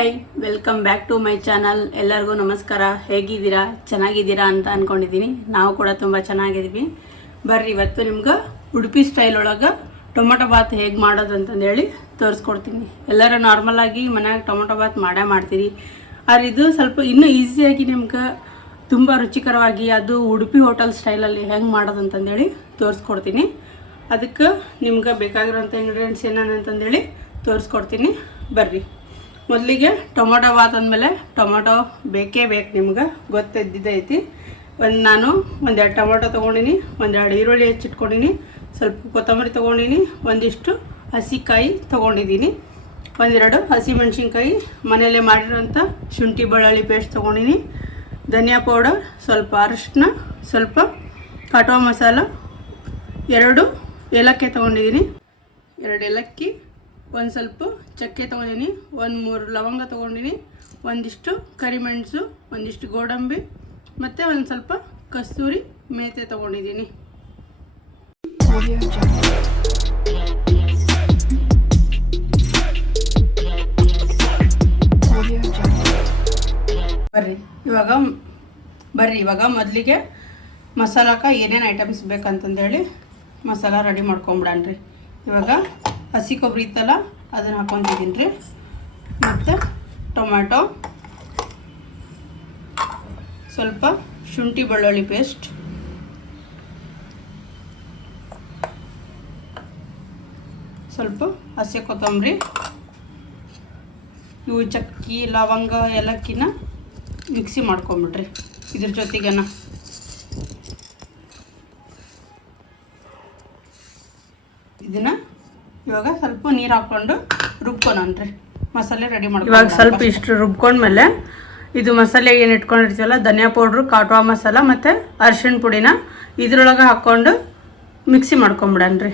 Hi welcome back to my channel. ಎಲ್ಲರಿಗೂ ನಮಸ್ಕಾರ. ಹೇಗಿದ್ದೀರಾ? ಚೆನ್ನಾಗಿದ್ದೀರಾ ಅಂತ ಅಂದ್ಕೊಂಡಿದ್ದೀನಿ. ನಾವು ಕೂಡ ತುಂಬ ಚೆನ್ನಾಗಿದ್ದೀವಿ. ಬರ್ರಿ ಇವತ್ತು ನಿಮ್ಗೆ ಉಡುಪಿ ಸ್ಟೈಲ್ ಒಳಗೆ ಟೊಮೊಟೊ ಬಾತ್ ಹೇಗೆ ಮಾಡೋದು ಅಂತಂದೇಳಿ ತೋರಿಸ್ಕೊಡ್ತೀನಿ. ಎಲ್ಲರೂ ನಾರ್ಮಲಾಗಿ ಮನ್ಯಾಗ ಟೊಮೊಟೊ ಬಾತ್ ಮಾಡ್ತೀರಿ. ಆದರೆ ಇದು ಸ್ವಲ್ಪ ಇನ್ನೂ ಈಸಿಯಾಗಿ ನಿಮ್ಗೆ ತುಂಬ ರುಚಿಕರವಾಗಿ ಅದು ಉಡುಪಿ ಹೋಟೆಲ್ ಸ್ಟೈಲಲ್ಲಿ ಹೆಂಗೆ ಮಾಡೋದು ಅಂತಂದೇಳಿ ತೋರಿಸ್ಕೊಡ್ತೀನಿ. ಅದಕ್ಕೆ ನಿಮ್ಗೆ ಬೇಕಾಗಿರೋಂಥ ಇಂಗ್ರೀಡಿಯೆಂಟ್ಸ್ ಏನೇನಂತಂದೇಳಿ ತೋರಿಸ್ಕೊಡ್ತೀನಿ. ಬರ್ರಿ. ಮೊದಲಿಗೆ ಟೊಮೊಟೊ ಬಾತ್ ಅಂದಮೇಲೆ ಟೊಮೊಟೊ ಬೇಕೇ ಬೇಕು, ನಿಮ್ಗೆ ಗೊತ್ತಿದ್ದೈತಿ. ನಾನು ಒಂದೆರಡು ಟೊಮೊಟೊ ತೊಗೊಂಡಿನಿ, ಒಂದೆರಡು ಈರುಳ್ಳಿ ಹೆಚ್ಚಿಟ್ಕೊಂಡಿನಿ, ಸ್ವಲ್ಪ ಕೊತ್ತಂಬರಿ ತೊಗೊಂಡಿನಿ, ಒಂದಿಷ್ಟು ಹಸಿಕಾಯಿ ತೊಗೊಂಡಿದ್ದೀನಿ, ಒಂದೆರಡು ಹಸಿಮೆಣ್ಸಿನ್ಕಾಯಿ, ಮನೆಯಲ್ಲೇ ಮಾಡಿರೋಂಥ ಶುಂಠಿ ಬೆಳ್ಳುಳ್ಳಿ ಪೇಸ್ಟ್ ತೊಗೊಂಡಿನಿ, ಧನಿಯಾ ಪೌಡರ್, ಸ್ವಲ್ಪ ಅರಿಶಿನ, ಸ್ವಲ್ಪ ಕಾಟುವ ಮಸಾಲ, 2 ಏಲಕ್ಕಿ ತೊಗೊಂಡಿದ್ದೀನಿ, 2 ಏಲಕ್ಕಿ, ಒಂದು ಸ್ವಲ್ಪ ಚಕ್ಕೆ ತೊಗೊಂಡಿನಿ, 1-3 ಲವಂಗ ತೊಗೊಂಡಿನಿ, ಒಂದಿಷ್ಟು ಕರಿಮೆಣಸು, ಒಂದಿಷ್ಟು ಗೋಡಂಬಿ ಮತ್ತು ಒಂದು ಸ್ವಲ್ಪ ಕಸ್ತೂರಿ ಮೇಥಿ ತೊಗೊಂಡಿದ್ದೀನಿ. ಬರ್ರಿ ಇವಾಗ ಮೊದಲಿಗೆ ಮಸಾಲಕ್ಕೆ ಏನೇನು ಐಟಮ್ಸ್ ಬೇಕಂತಂದೇಳಿ ಮಸಾಲ ರೆಡಿ ಮಾಡ್ಕೊಂಬಿಡಣ್ರಿ. ಇವಾಗ ಹಸಿ ಕೊಬ್ಬರಿ ಇತ್ತಲ್ಲ ಅದನ್ನು ಹಾಕ್ಕೊತಿದ್ದೀನಿ ರೀ, ಮತ್ತು ಟೊಮ್ಯಾಟೊ, ಸ್ವಲ್ಪ ಶುಂಠಿ ಬೆಳ್ಳುಳ್ಳಿ ಪೇಸ್ಟ್, ಸ್ವಲ್ಪ ಹಸಿ ಕೊತ್ತಂಬರಿ, ಇವು ಚಕ್ಕಿ ಲವಂಗ ಏಲಕ್ಕಿನ ಮಿಕ್ಸಿ ಮಾಡ್ಕೊಂಬಿಡ್ರಿ ಇದ್ರ ಜೊತೆಗೇನ. ಇದನ್ನು ಇವಾಗ ಸ್ವಲ್ಪ ನೀರು ಹಾಕ್ಕೊಂಡು ರುಬ್ಕೊಳನ್ರಿ, ಮಸಾಲೆ ರೆಡಿ ಮಾಡ್ಕೊಂಡು. ಇವಾಗ ಸ್ವಲ್ಪ ಇಷ್ಟು ರುಬ್ಕೊಂಡ್ಮೇಲೆ ಇದು ಮಸಾಲೆ ಏನು ಇಟ್ಕೊಂಡಿರ್ತೀವಲ್ಲ, ಧನಿಯಾ ಪೌಡ್ರು, ಕಾಟುವ ಮಸಾಲ ಮತ್ತು ಅರಿಶಿಣ ಪುಡಿನ ಇದ್ರೊಳಗೆ ಹಾಕ್ಕೊಂಡು ಮಿಕ್ಸಿ ಮಾಡ್ಕೊಂಬಿಡನ್ರಿ.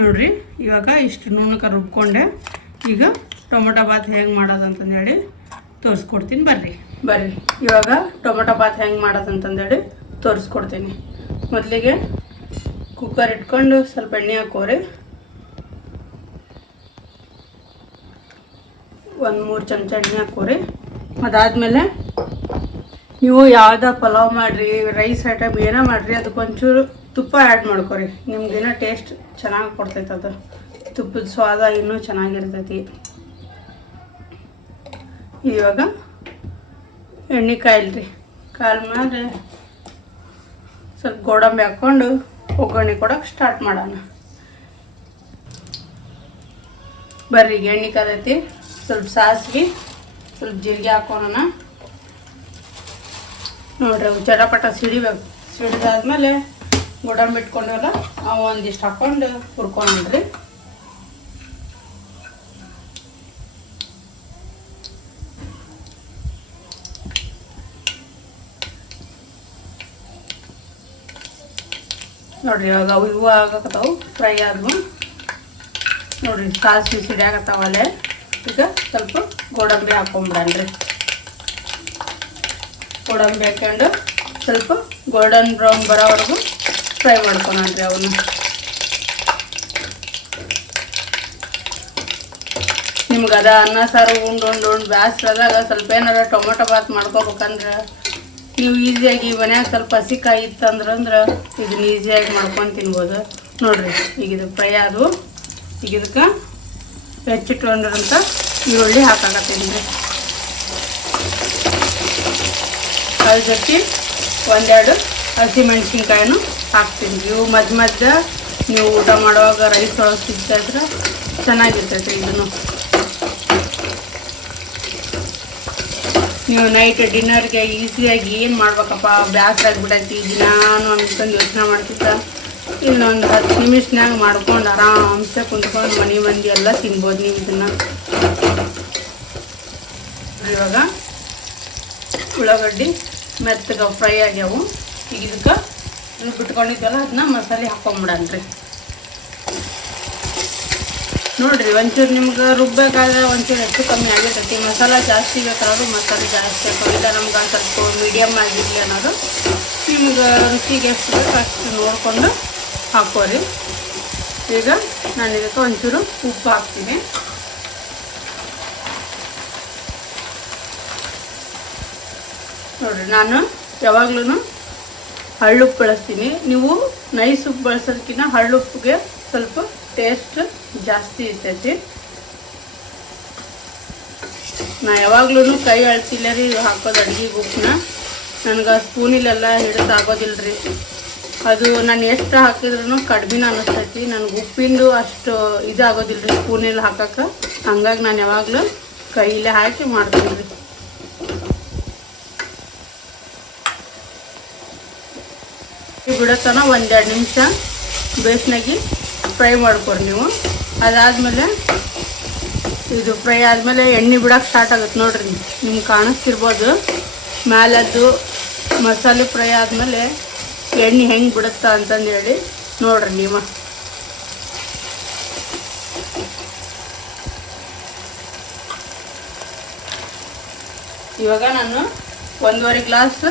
ನೋಡ್ರಿ ಇವಾಗ ಇಷ್ಟು ನುಣ್ಣಗೆ ರುಬ್ಕೊಂಡೆ. ಈಗ ಟೊಮೊಟೊ ಬಾತ್ ಹೇಗೆ ಮಾಡೋದು ಅಂತಂದೇಳಿ ತೋರಿಸ್ಕೊಡ್ತೀನಿ. ಬರ್ರಿ ಇವಾಗ ಟೊಮೊಟೊ ಬಾತ್ ಹೆಂಗೆ ಮಾಡೋದು ಅಂತಂದೇಳಿ ತೋರಿಸ್ಕೊಡ್ತೀನಿ. ಮೊದಲಿಗೆ ಕುಕ್ಕರ್ ಇಟ್ಕೊಂಡು ಸ್ವಲ್ಪ ಎಣ್ಣೆ ಹಾಕೋರಿ, 1-3 ಚಮಚ ಎಣ್ಣೆ ಹಾಕೋರಿ. ಅದಾದಮೇಲೆ ನೀವು ಯಾವುದೇ ಪಲಾವ್ ಮಾಡಿರಿ, ರೈಸ್ ಐಟಮ್ ಏನೋ ಮಾಡಿರಿ, ಅದಕ್ಕೊಂಚೂರು ತುಪ್ಪ ಆ್ಯಡ್ ಮಾಡ್ಕೊರಿ. ನಿಮ್ಗೇನೋ ಟೇಸ್ಟ್ ಚೆನ್ನಾಗಿ ಕೊಡ್ತೈತೆ, ಅದು ತುಪ್ಪದ ಸ್ವಾದ ಇನ್ನೂ ಚೆನ್ನಾಗಿರ್ತೈತಿ. ಇವಾಗ ಎಣ್ಣೆ ಕಾಯಿಲ್ರಿ, ಕಾಲ್ಮೇಲೆ ಸ್ವಲ್ಪ ಗೋಡಂಬಿ ಹಾಕ್ಕೊಂಡು ಒಗ್ಗರಣೆ ಕೊಡೋಕೆ ಸ್ಟಾರ್ಟ್ ಮಾಡೋಣ. ಬರ್ರಿ ಎಣ್ಣೆ ಕಾದೈತಿ, ಸ್ವಲ್ಪ ಸಾಸಿವೆ, ಸ್ವಲ್ಪ ಜೀರಿಗೆ ಹಾಕೋಣ. ನೋಡ್ರಿ ಅವು ಚಟಪಟ ಸಿಡಿಬೇಕು. ಸಿಡಿದಾದ್ಮೇಲೆ ಗೋಡಂಬಿ ಇಟ್ಕೊಂಡಲ್ಲ ಅವು ಒಂದಿಷ್ಟು ಹಾಕ್ಕೊಂಡು ಹುರ್ಕೊಂಡ್ರಿ. ನೋಡ್ರಿ ಇವಾಗ ಅವು ಇವು ಆಗಕತ್ತಾವು, ಫ್ರೈ ಆದ್ವು. ನೋಡ್ರಿ ಸಾಸಿವೆ ಸಿಡಿಯಾಗತ್ತಾವಲ್ಲೇ. ಈಗ ಸ್ವಲ್ಪ ಗೋಡಂಬಿ ಹಾಕೊಂಬಿಡನ್ರಿ. ಗೋಡಂಬಿ ಹಾಕೊಂಡು ಸ್ವಲ್ಪ ಗೋಲ್ಡನ್ ಬ್ರೌನ್ ಬರೋವರೆಗೂ ಫ್ರೈ ಮಾಡ್ಕೊಳನ್ರಿ ಅವನು. ನಿಮ್ಗೆ ಅದ ಅನ್ನ ಸಾರು ಉಂಡು ಬ್ಯಾಸ್ರದಾಗ ಸ್ವಲ್ಪ ಏನಾರ ಟೊಮೊಟೊ ಬಾತ್ ಮಾಡ್ಕೋಬೇಕಂದ್ರೆ ನೀವು ಈಸಿಯಾಗಿ ಮನ್ಯಾಗ ಸ್ವಲ್ಪ ಹಸಿಕಾಯಿ ಇತ್ತಂದ್ರೆ ಇದನ್ನ ಈಸಿಯಾಗಿ ಮಾಡ್ಕೊಂಡು ತಿನ್ಬೋದು. ನೋಡ್ರಿ ಈಗ ಇದು ಫ್ರೈ ಆದವು. ಈಗ ಇದಕ್ಕೆ ಹೆಚ್ಚಿಟ್ಕೊಂಡಿರೋಂಥ ಈರುಳ್ಳಿ ಹಾಕಾಕತ್ತೀನಿ ರೀ. ಅದ್ರ ಜೊತೆ 1-2 ಹಸಿಮೆಣ್ಸಿನ್ಕಾಯಿನೂ ಹಾಕ್ತೀನಿ. ಇವು ಮಧ್ಯ ನೀವು ಊಟ ಮಾಡುವಾಗ ರೈಸ್ ಒಳಗೆ ಸಿಗ್ತಾಯಿದ್ರೆ ಚೆನ್ನಾಗಿರ್ತೈತೆ. ಇದನ್ನು ನೀವು ನೈಟ್ ಡಿನ್ನರ್ಗೆ ಈಸಿಯಾಗಿ ಏನು ಮಾಡ್ಬೇಕಪ್ಪ ಬ್ಯಾಸ್ರಾಗಿಬಿಟ್ಟೈತಿ ದಿನಾನು ಅಂತಂದು ಯೋಚನೆ ಮಾಡ್ತಿದ್ದ, ಇನ್ನೊಂದು 10 ನಿಮಿಷನಾಗ ಮಾಡ್ಕೊಂಡು ಆರಾಮ್ಸೆ ಕುಂತ್ಕೊಂಡು ಮನೆ ಮಂದಿ ಎಲ್ಲ ತಿನ್ಬೋದು ನೀವು ಇದನ್ನು. ಇವಾಗ ಉಳ್ಳಾಗಡ್ಡಿ ಮೆತ್ತಗೆ ಫ್ರೈ ಆಗ್ಯಾವು. ಈಗ ಇದಕ್ಕೆ ಬಿಟ್ಕೊಂಡಿದ್ದಲ್ಲ ಅದನ್ನ ಮಸಾಲೆ ಹಾಕ್ಕೊಂಬಿಡನ್ರಿ. ನೋಡ್ರಿ ಒಂಚೂರು ನಿಮ್ಗೆ ರುಬ್ಬೇಕಾದ್ರೆ ಒಂಚೂರು ಹೆಚ್ಚು ಕಮ್ಮಿ ಆಗಿರ್ತೈತಿ. ಮಸಾಲ ಜಾಸ್ತಿ ಬೇಕಾದ್ರೂ ಮಸಾಲೆ ಜಾಸ್ತಿ ಹಾಕೋದಿಲ್ಲ. ನಮ್ಗೆ ಸ್ವಲ್ಪ ಮೀಡಿಯಮ್ ಆಗಿರಲಿ ಅನ್ನೋದು ನಿಮ್ಗೆ ರುಚಿಗೆ ಎಷ್ಟು ಬೇಕು ಅಷ್ಟು ನೋಡಿಕೊಂಡು ಹಾಕೋರಿ. ಈಗ ನಾನು ಇದಕ್ಕೆ ಒಂಚೂರು ಉಪ್ಪು ಹಾಕ್ತೀನಿ. ನೋಡಿರಿ, ನಾನು ಯಾವಾಗ್ಲೂ ಹಳ್ಳುಪ್ಪು ಬಳಸ್ತೀನಿ. ನೀವು ನೈಸ್ ಉಪ್ಪು ಬಳಸೋದಕ್ಕಿಂತ ಹಳ್ಳುಪ್ಪಿಗೆ ಸ್ವಲ್ಪ ಟೇಸ್ಟ್ ಜಾಸ್ತಿ ಇರ್ತೈತಿ. ನಾ ಯಾವಾಗ್ಲೂ ಕೈ ಅಳ್ತಿಲ್ಲ ರೀ ಹಾಕೋದು ಅಡುಗೆಗೆ ಉಪ್ಪನ್ನ. ನನಗೆ ಸ್ಪೂನಿಲೆಲ್ಲ ಹಿಡಿದಾಗೋದಿಲ್ಲ ರೀ. ಅದು ನಾನು ಎಷ್ಟು ಹಾಕಿದ್ರೂ ಕಡಿಮೆ ಅನ್ನಿಸ್ತೈತಿ. ನನಗೆ ಉಪ್ಪಿಂದು ಅಷ್ಟು ಇದಾಗೋದಿಲ್ಲ ರೀ ಸ್ಪೂನಲ್ಲಿ ಹಾಕೋಕೆ. ಹಂಗಾಗಿ ನಾನು ಯಾವಾಗಲೂ ಕೈಲೇ ಹಾಕಿ ಮಾಡ್ತೀನಿ ರೀ. ಬಿಡೋತನ 1-2 ನಿಮಿಷ ಬೇಸ್ನಾಗಿ ಫ್ರೈ ಮಾಡ್ಕೊರಿ ನೀವು. ಅದಾದಮೇಲೆ ಇದು ಫ್ರೈ ಆದಮೇಲೆ ಎಣ್ಣೆ ಬಿಡೋಕೆ ಸ್ಟಾರ್ಟ್ ಆಗುತ್ತೆ ನೋಡ್ರಿ. ನಿಮ್ಗೆ ಕಾಣಿಸ್ತಿರ್ಬೋದು ಮ್ಯಾಲದ್ದು ಮಸಾಲೆ ಫ್ರೈ ಆದಮೇಲೆ ಎಣ್ಣೆ ಹೆಂಗೆ ಬಿಡುತ್ತಾ ಅಂತಂದೇಳಿ ನೋಡ್ರಿ ನೀವು. ಇವಾಗ ನಾನು 1.5 ಗ್ಲಾಸ್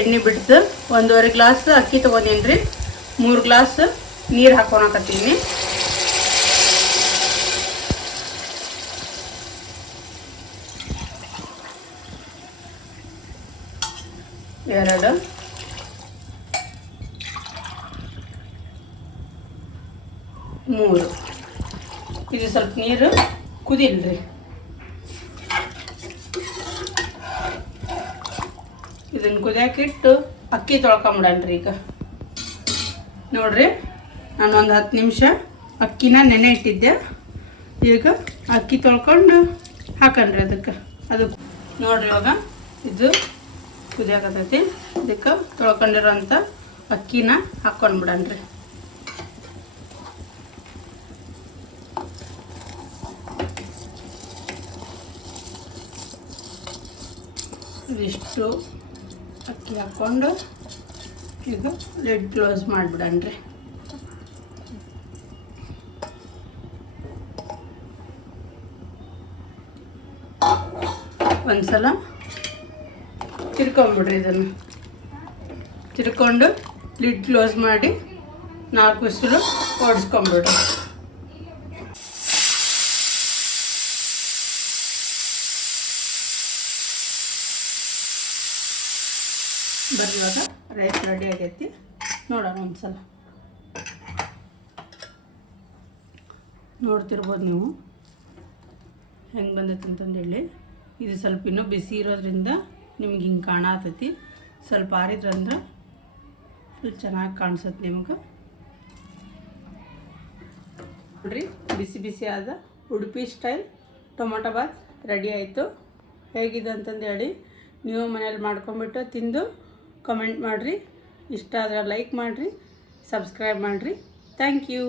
ಎಣ್ಣೆ ಬಿಡ್ತು, 1.5 ಗ್ಲಾಸ್ ಅಕ್ಕಿ ತೊಗೊಂಡೀನಿ ರೀ. 3 ಗ್ಲಾಸ್ ನೀರು ಹಾಕೊಳಕತ್ತೀನಿ. ಎರಡು 3 ಇದು ಸ್ವಲ್ಪ ನೀರು ಕುದಿಲ್ರಿ. ಇದನ್ನು ಕುದಿಯಾಕಿಟ್ಟು ಅಕ್ಕಿ ತೊಳ್ಕೊಂಬಿಡಣ್ರಿ. ಈಗ ನೋಡ್ರಿ, ನಾನು ಒಂದು 10 ನಿಮಿಷ ಅಕ್ಕಿನ ನೆನೆ ಇಟ್ಟಿದ್ದೆ. ಈಗ ಅಕ್ಕಿ ತೊಳ್ಕೊಂಡು ಹಾಕಣ್ರಿ ಅದಕ್ಕೆ. ನೋಡ್ರಿ, ಇವಾಗ ಇದು ಕುದಿಯಾಕತೈತಿ. ಇದಕ್ಕೆ ತೊಳ್ಕೊಂಡಿರೋಂಥ ಅಕ್ಕಿನ ಹಾಕ್ಕೊಂಡ್ಬಿಡಣ್ರಿ. ಇದಿಷ್ಟು ಅಕ್ಕಿ ಹಾಕ್ಕೊಂಡು ಈಗ ಲಿಡ್ ಕ್ಲೋಸ್ ಮಾಡಿಬಿಡಣ್ರಿ. ಒಂದ್ಸಲ ತಿರ್ಕೊಂಬಿಡ್ರಿ. ಇದನ್ನು ತಿರ್ಕೊಂಡು ಲಿಡ್ ಕ್ಲೋಸ್ ಮಾಡಿ 4 ವಿಸಿಲು ಓಡಿಸ್ಕೊಂಬಿಡ್ರಿ. ಬರ್ರಿ, ಇವಾಗ ರೈಸ್ ರೆಡಿ ಆಗೈತಿ. ನೋಡೋಣ ಒಂದ್ಸಲ. ನೋಡ್ತಿರ್ಬೋದು ನೀವು ಹೆಂಗೆ ಬಂದೈತೆ ಅಂತಂದೇಳಿ. ಇದು ಸ್ವಲ್ಪ ಇನ್ನೂ ಬಿಸಿ ಇರೋದ್ರಿಂದ ನಿಮ್ಗೆ ಹಿಂಗೆ ಕಾಣತೈತಿ. ಸ್ವಲ್ಪ ಆರಿದ್ರಂದ್ರೆ ಫುಲ್ ಚೆನ್ನಾಗಿ ಕಾಣಿಸುತ್ತೆ ನಿಮ್ಗೆ. ನೋಡ್ರಿ, ಬಿಸಿ ಬಿಸಿ ಆದ Udupi style tomato bath ready ಆಯಿತು. ಹೇಗಿದೆ ಅಂತಂದೇಳಿ ನೀವು ಮನೇಲಿ ಮಾಡ್ಕೊಂಬಿಟ್ಟು ತಿಂದು ಕಮೆಂಟ್ ಮಾಡಿರಿ. ಇಷ್ಟ ಆದರೆ ಲೈಕ್ ಮಾಡಿರಿ, ಸಬ್ಸ್ಕ್ರೈಬ್ ಮಾಡಿರಿ. Thank you.